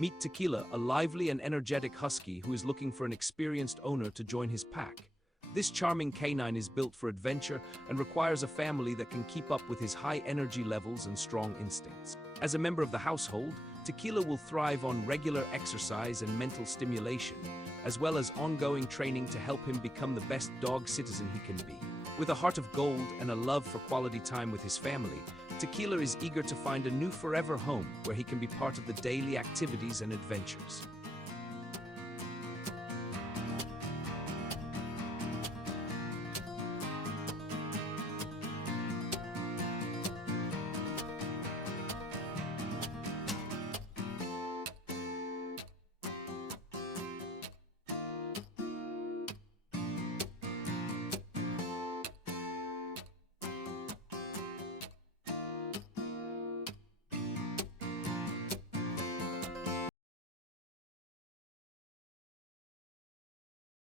Meet Tequila, a lively and energetic husky who is looking for an experienced owner to join his pack. This charming canine is built for adventure and requires a family that can keep up with his high energy levels and strong instincts. As a member of the household, Tequila will thrive on regular exercise and mental stimulation, as well as ongoing training to help him become the best dog citizen he can be. With a heart of gold and a love for quality time with his family, Tequila is eager to find a new forever home where he can be part of the daily activities and adventures.